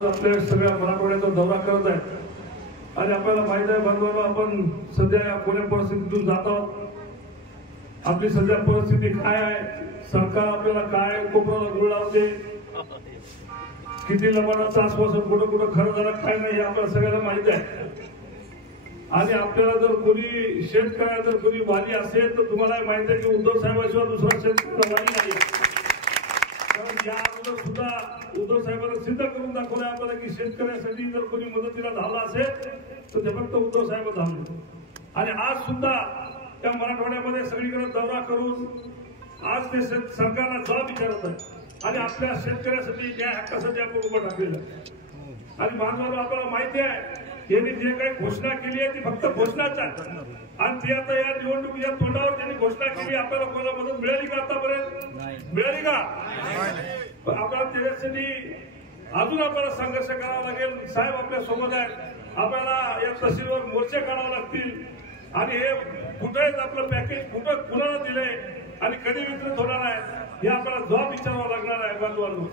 आपल्या सगळ्या मराठवाड्याचा दौरा करत आहे आणि आपल्याला माहिती आहे बांधवांनो, आपण सध्या या कोण्या परिस्थितीतून जात आहोत। आपली सध्या परिस्थिती काय आहे, सरकार आपल्याला काय कोपराला गुळ लावते, किती लबाडाचं आश्वासन कुठं कुठं खरं झालं काय नाही हे आपल्याला सगळ्यांना माहिती आहे। आणि आपल्याला जर कोणी शेतकऱ्या जर कोणी वाली असेल तर तुम्हाला माहिती आहे की उद्धव साहेबांशिवाय दुसरा शेतकरी वाली नाही। कारण या अगोदर सुद्धा उद्धव साहेबांना सिद्ध करून दाखवलं आपल्याला की शेतकऱ्यासाठी जर कोणी मदतीला धावला असेल तर ते फक्त उद्धव साहेब धावले। आणि आज सुद्धा त्या मराठवाड्यामध्ये सगळीकडे दौरा करून आज ते सरकारला जबाब विचारत आहे आणि आपल्या शेतकऱ्यासाठी न्याय हक्कासाठी आपण उभं टाकलेलं आहे। आणि बांधवांनो, आपल्याला माहिती आहे यांनी जे काही घोषणा केली आहे ती फक्त घोषणाच आहे आणि ती आता या निवडणुकीच्या तोंडावर त्यांनी घोषणा केली। आपल्याला कोणाला मदत मिळाली का आतापर्यंत? मिळाली का? आपल्याला त्याच्यासाठी अजून आपल्याला संघर्ष करावा लागेल। साहेब आपल्या सोबत आहेत, आपल्याला या तहसीलवर मोर्चे काढावे लागतील आणि हे कुठे आपलं पॅकेज कुठं कुणाला दिलंय आणि कधी वितरित होणार आहे हे आपल्याला जबाब विचारावा लागणार आहे। बांधवांनो,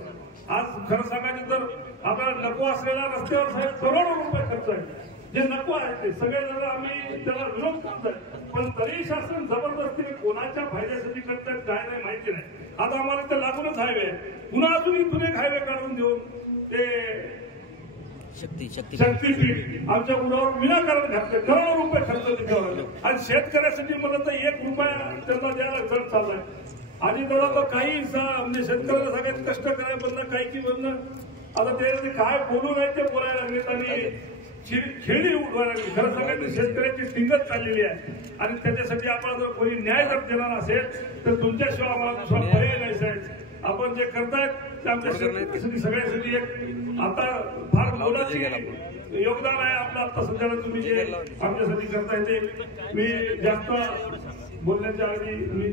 आज खरं सांगायचं तर आपल्याला नको असलेल्या रस्त्यावर साहेब करोडो रुपये खर्च आहे। जे नको आहे ते सगळेजण आम्ही त्याला विरोध करतोय, पण तरी शासन जबरदस्तीने कोणाच्या फायद्यासाठी करतायत काय नाही माहिती नाही। आता आम्हाला ते लागूनच हायवे, पुन्हा अजून इथून एक हायवे काढून देऊन ते शक्तीपीठ आमच्या गुणावर विनाकारण घातले, करोडो रुपये खर्च त्याच्यावर आणि शेतकऱ्यासाठी मला तर 1 रुपया त्यांना द्यायला खर्च चाललाय। आणि तेवढा काही म्हणजे शेतकऱ्याला सगळ्यात कष्ट करायला बंद काही की बंद आता ते काय बोलू नाही ते बोलायला लागलेत आणि खेळी उठवायला लागली। खरं सांगायचं शेतकऱ्याची टिंगत चाललेली आहे आणि त्याच्यासाठी आपण जर कोणी न्याय जर देणार असेल तर तुमच्याशिवाय आम्हाला दुसरा पर्याय नाही साहेब। आपण जे करतायत ते आमच्या शेतकऱ्यासाठी सगळ्यासाठी एक आता फार मोलाचे योगदान आहे आपलं। आता सध्याला तुम्ही जे आमच्यासाठी करताय ते मी जास्त बोलण्याच्या आधी मी